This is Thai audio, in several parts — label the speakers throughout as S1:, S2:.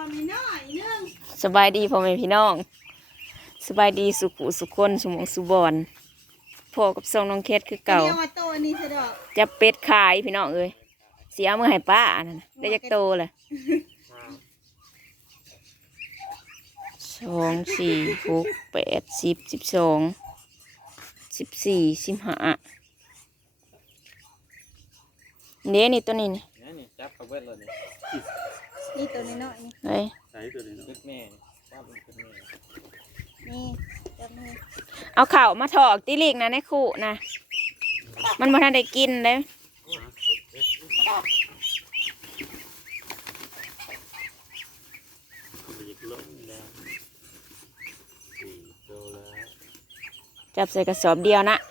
S1: สบายดีพ่อแม่พี่น้องสบายดีสุขุสุขคนสมองสุบอนพ่อกับซองน้องเคสคือเก่าจะเป็ดขายพี่น้องเอ้ยเสียมือให้ป้านั่นได้จักโตเลย2 4 6 8 10 12 14 15นี่ตัวนี้นี่
S2: จับเขาเบิดเลย
S3: นี่ตัวนี้น้อย
S1: เฮ้ย
S2: ใส่ตัวนี้เบิดแม่จับเป็นแม่
S3: นี่จับมือ
S1: เอาข่าวมาถอกตีลีกนะในคู่นะมันบ่ทันได้กินเลยจับใส่กระสอบเดียวนะ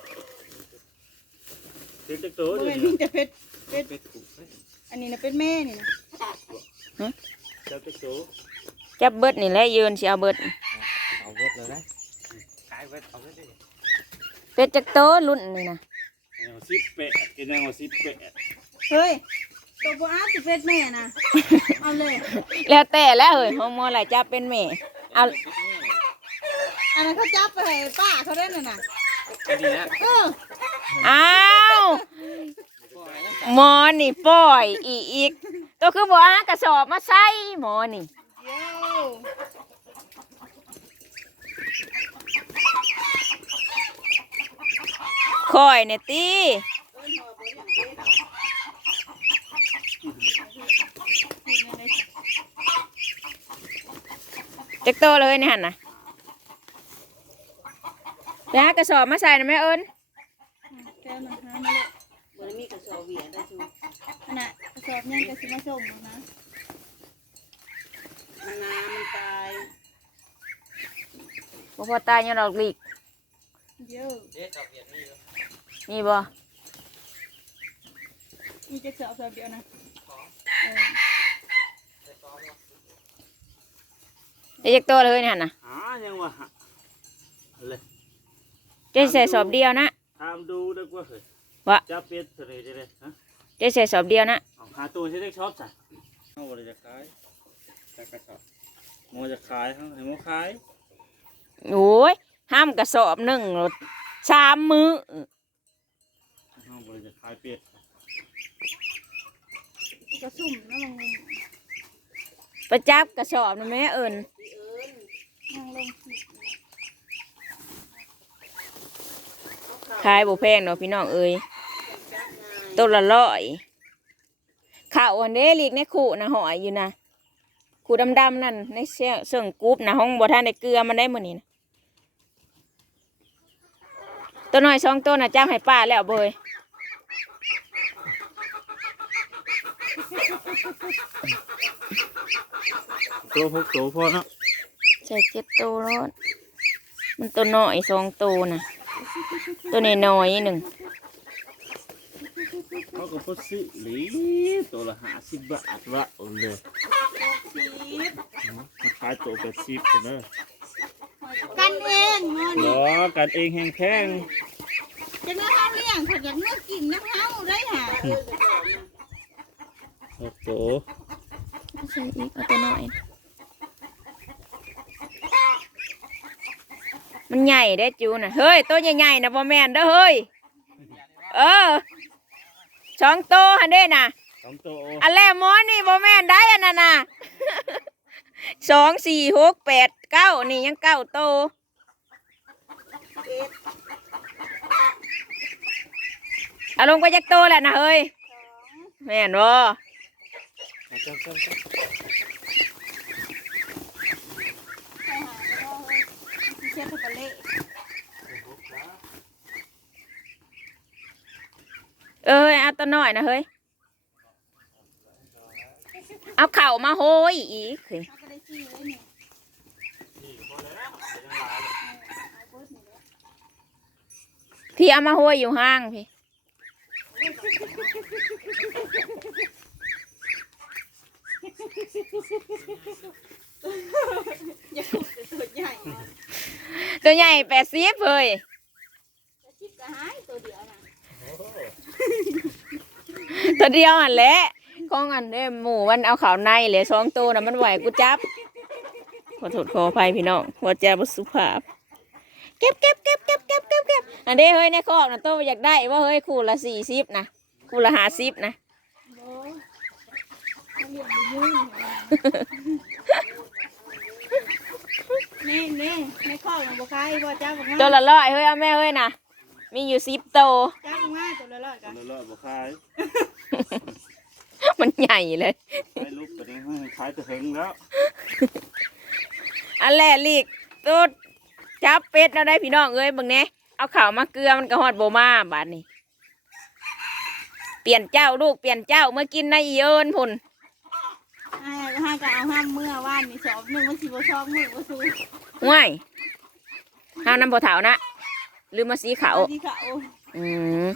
S2: เป็ดตัวเดียว
S3: นี่จะเป็ดอันนี้นะเป็นแม่นี่นะ
S2: จับตัว
S1: จับเบิดนี่แหละยืนสิเอาเบิด
S2: เอาเบิดเลยนะขายเบิดเอาเบิดได้
S1: เป็ดจักโตรุ่นนี่นะ
S2: 18กินยัง18
S3: เฮ้ยตัวบัวอาสิเป็ดแม่นะเอาเลย
S1: แล้วแต่แล้วเฮ้ยฮอร์โมนไหลจับเป็นแม่เอา
S3: อันนั้นเขาจับไปให้ป้าเขาได้น่ะนะ
S1: อ้าวหมอนี่ปล่อยอีกตัวคือบัวกระสอบมาใส่หมอนี่คอยเนี่ยตีจักโตเลยนี่หันนะไปหากระสอบมาใส่นะแม่เอิญ
S3: แก้วมาหามาเลยบริมีกระสอบเวียนได้ชูขณะกระสอบยังกระสิมาส่งนะมันตาย
S1: พอตายยังดอกลีก
S3: เยอะ
S1: นี่บ่
S3: มีกระสอบเดียวนะ
S1: ได้จักโตเลยนี่หันนะ
S2: ยังวะเลย
S1: จะใส่สอบเดียวนะ
S2: ทำดูได้กว่าเลยจะเป็ดเลยจะเลยฮะ
S1: จะใส่สอบเดียวนะ
S2: หาตัวที่ได้ชอบจ้ะเขาบอกจะขายจะกระสอบโมจะขายเขาเห็นโมขาย
S1: โอ้ยห้ามกระสอบหนึ่ง3 มื้อ
S2: เขาบอกจะขายเป็ด
S3: กระสุ่มนะมึง
S1: ประจับกระสอบนะแม่เอิญ
S3: นั่งลง
S1: ขายบุแพงเนาะพี่น้องเอ้ยต้นละ100ข่าวอันเด้ลีกในขู่นะหอยอยู่นะขู่ดำๆนั่นในเสื่องกรุ๊ปนะห้องบ่ท่านได้เกลือมันได้หมดนี่นะตัวน้อย2 ตัวนะจ้างให้ป้าแล้วเบย
S2: ตัว6 ตัวพอเนาะ
S1: ใส่7 ตัวแล้วมันตัวน้อย2 ตัวนะตัวนี้น้อย1
S2: เขาก็พอสิหลีตัวละ50 บาทละเลยขายตัว80เลย
S3: กันเอง
S2: หรอกันเองแห้งแข็ง
S3: จะไม่เข้าเลี้ยงถ้าอยากเนื้อกินน้ำเข้าได้ค่ะ
S2: โอ้โห
S1: ใส่อีกเอาตัวน้อยมันใหญ่ได้จูน่ะเฮ้ยตัวใหญ่ๆนะบ่แม่นเด้อเฮ้ย2 ตัวหันเด้น่ะ
S2: 2 ตัว
S1: อันแรกหมอนี่บ่แม่นได้อันนั้นน่ะ2 4 6 8 9นี่ยัง9 ตัวเอาลงไปจักโตแหละนะเฮ้ยแม่นบ่เอาตัวน้อยนะเฮ้ยเอาเข่ามาโหยอีกพี่เอามาโหยอยู่ห้างพี่ตัวใหญ่80เลยตัวเดียวหันแหละของอันเด้หมูมันเอาข่าวในเลย2 ตัวน่ะมันไหวกูจับขอโทษขออภัยพี่น้องว่าจะบ่สุภาพเก็บอันเด้เฮ้ยในคอกน่ะโตอยากได้ว่าเฮ้ยคู่ละ40นะคู่ละ50นะ
S3: โอ้เรียกมายืนนี่ในข้อของบุคคลบ่จ้าบุคคล
S1: ตัวละ100เฮ้ยเอาแม่เฮ้ยนะมีอยู่10 ตัว
S3: จ้าบุคคลตัวละร้อยกัน
S2: เลอะๆบ่ขาย
S1: มันใหญ่เลย
S2: ไม่ลุกไปนี่ขายจะถึงแล้ว
S1: อันแรกลีกตัวจับเป็ดเราได้พี่น้องเอ้ยเบิ่งแหน่เอาข่าวมาเกลือมันก็ฮอดโบมาบาดนี้เปลี่ยนเจ้าลูกเปลี่ยนเจ้าเมื่อกินในอีเอิญพุ่น
S3: ให้ก็เอาห้ามเมื่อว่านนี่สอบหนึ่งมันสิบ่ชอบมือบ่ซื้อ
S1: ห่วยห้าวน้ำบ่เถานะลืมมาสีขาว
S3: ที่เขา
S1: อืม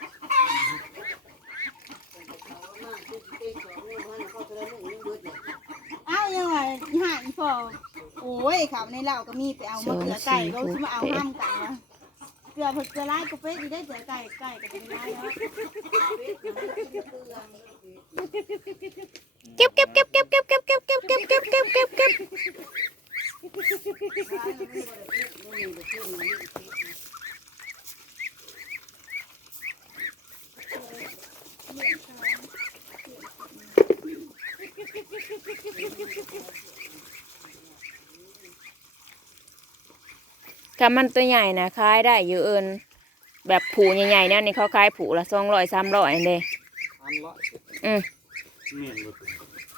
S3: อ้าวยังไงหาอีพอโอ้ยเขาในเหล้าก็มีไปเอามาเกลือไก่เราสิมาเอาห้ามกันวะเกลือเพิ่นเกลือร้ายก็เป็ดอีได้เกลือไก่ก็เป็นร้ายแล้ว
S1: เก็บถ้ามันตัวใหญ่นะขายได้เยอะเอินแบบผูใหญ่ๆเนี่ยนี่เขาขายผูละ200 300อันเด้
S2: 1,100
S1: อืม
S2: เมียนบ่ถึง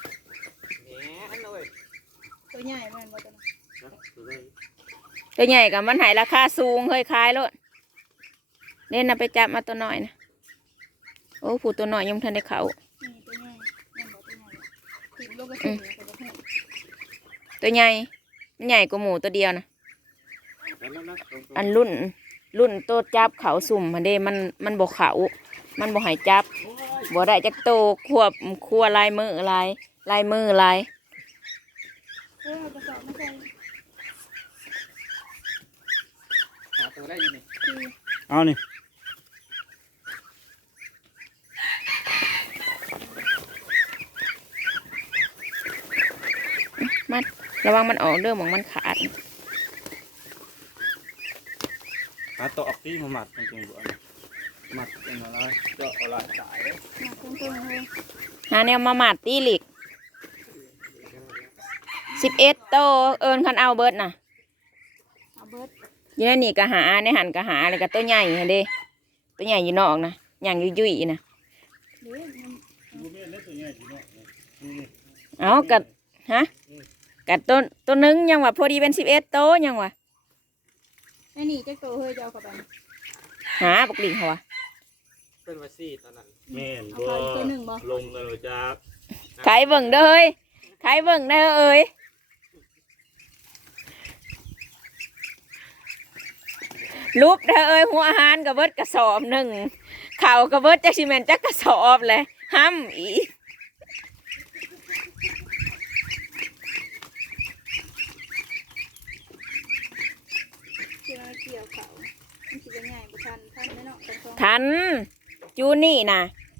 S3: ตัวใหญ่แม่นบ่ตัวนั้น
S2: จักตัวได้
S1: ตัวใหญ่กับมันหายราคาสูงเคยขายแล้วเล่นนะไปจับมาตัวน้อยนะโอ้ผูตัวน้อยยังบ่ทันได้เขา
S3: นี่ตัวใหญ่แม่นบ่ตัวใหญ่ถึงโลกก็ถึงแล้วก็บ่ถึง
S1: ตัวใหญ่มันใหญ่กว่าหมูตัวเดียวนะ
S2: แล้วนะ
S1: อันรุ่นตัวจับเขาสุ่มมันเด้มันบ่เขามันบ่ใหายจับบ่ได้จักโตควบคัวลายมือลายมือลาย
S3: กระสอบไม่ใช่
S4: หาตัวได้อยู่นี่
S3: คือ
S2: เอานี่
S1: มัดระวังมันออกเรื่องของมันขาด
S2: หาตัวออกที่มาหมัดจริงๆบ่อันนี้หมัดเป็นอะไรเจาะอะไรตายเลย
S3: หนักตรงๆเลย
S1: หาแนวมาหมัดตีหลิก11 โตเอิญคันเอาเบิดน่ะ
S3: เอาเบิร์ด
S1: อยู่ในนี่ก็หาในหันก็หาอะไรก็ตัวใหญ่หั่นเด้ตัวใหญ่อยู่นอกนะอย่างยุ่ยๆนะ
S3: เดี๋ยวมัน
S2: ดูเมียนเล็กตัวใหญ่สิเนาะนี่
S1: เอากัดฮะกัดตัวหนึงยังว่าพอดีเป็น11 โตยังว่า
S3: ไอ้นี่จะโตเฮ้ยจะเอาเข้าไป
S1: หาปกติเขาวะ
S4: เป็นวาซี่ตอนนั้น
S2: แม่น
S3: เอา
S2: บ่
S3: เข้าอีกตัวหนึ่งบ่
S2: ลงกันเลยจ้า
S1: ใครเบิ่งเด้อเฮ้ยใครเบิ่งได้อเอ้ยรูปเด้อเอ้ยหัวอาหารกับเบิดกระสอบหนึ่งข่าวกับเบิดจักซิเมนจักกระสอบเลยห้ำอีก
S3: ที่เราเกี่ยวเขามันสิเป็นไงบุทันแน่เนาะตรง
S1: ทันจูนี่นะ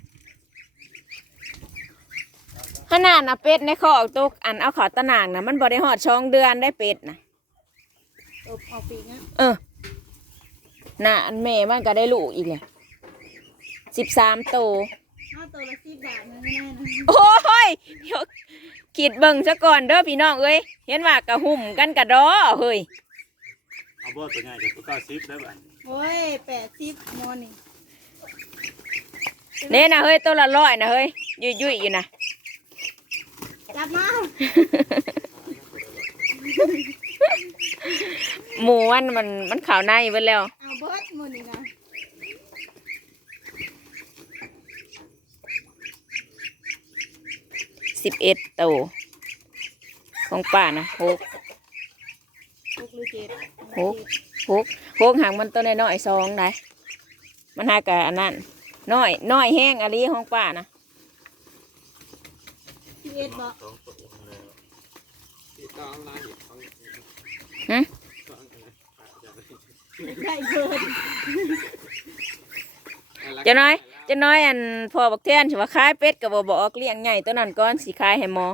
S1: ขนาดนะเป็ดในข้อตุกอันเอาเขอตะนางนะมันบ่ได้หอดช่องเดือนได้เป็ดนะ
S3: ๆเอาปีกนะ
S1: น่ะอันแม่มันก็ได้ลูกอีกเลย13 โต
S3: เอาตัวละ10 บาทนั่นแน่นะ
S1: โอ้ยเดี๋ยวคิดเบิ่งซะก่อนเด้อพี่น้องเอ้ยเห็นว่ากระหุ่มกันกระดอเฮ้ย
S2: เอาบ่ตัวใหญ่กับตัว90ได้บ่
S3: โอ้ย80มอนี่
S1: เนี่ยนะเฮ้ยตัวละ100นะเฮ้ยยุ่ยๆอยู่นะ
S3: จับมา
S1: หมูมันขาวในเบิดแล้ว
S3: เอาเบิร์ดมอนี่นะ
S1: 11 โตของป้านะ6
S3: 6 หรือ 7
S1: 6หางมันตัวน้อยๆ2ได้มันหากะอันนั้นน้อยแห้งอะไรของป้านะ
S3: 11บ่
S2: สองตัวแล้ว
S4: ที่กองร้านอยู่ของ
S1: หึ
S4: กองอะไร
S3: ใช่เบิร์ด
S1: เจ้าน้อยจะน้อยอันพอบักเทียนสิว่าขายเป็ดก็บ่บอกเลี้ยงใหญ่ตัวนั้นก่อนสิขายให้หมอ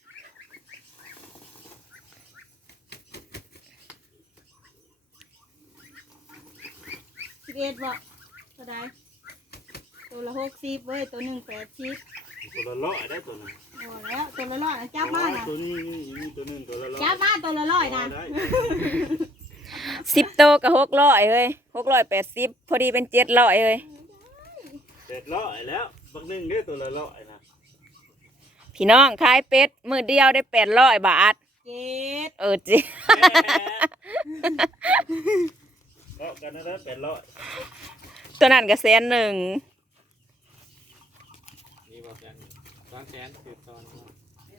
S3: 11บ่เท่าใดตัวละ60เว้ยตัวหนึง80
S2: ตัวละร้อยได้ตัวนึง
S3: พอแล้วตัวละ100นะจับมาน่ะ
S2: ตัวนี้นี่ตัวนึงตัวละร้อย
S3: จับมาตัวละ100นะ
S2: ได้
S1: 10โตก็600เฮ้ย680พอดีเป็น700เฮ้ย
S2: 800แล้วบักหนึงเด้อตัวละร้อยนะ
S1: พี่น้องขายเป็ดมื้อเดียวได้800 บาท
S3: เจ็ด
S1: จิ
S2: ก็กันนะได้800
S1: ตัวนั้นก็100,000
S4: มีบอกกัน200,000คือตอนนั้น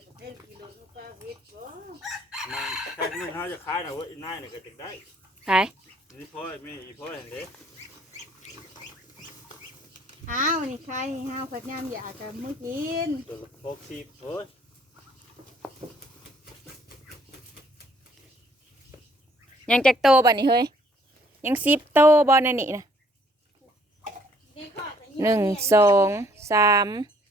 S2: มันแค่นึงเฮาจะขายน่ะว่าอีนายน่ะก็จังได้
S1: ขาย
S2: นี่พ่อแม่อีพ่อเห็นเด้
S3: อ้าวนี่ใครห้าวเพิ่นยามอยากจะมื้อกิน
S2: ตัวละ60โอ้ย
S1: ยังจักโตบัดนี้เฮ้ยยัง10โตบ่นั่นนี่นะ1 2 3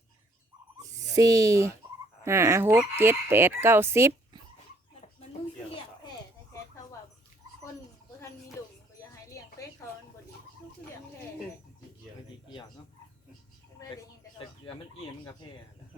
S1: 4 5 6 7 8 9 10
S3: มันมึงสิเลี้ยงแพ้ในแชทเขาว่าคนบ่ทันมีดุบ่อยากให้เลี้ยงเป็ดเขามันบ่ดีมึงสิเลี้ยงแพ้เลย
S4: มันกี่เกี่ยวเนาะ
S3: ไม่ได้ยินแต่เขา
S4: แต่มันอิ่มมันกาแฟนั่นแหละ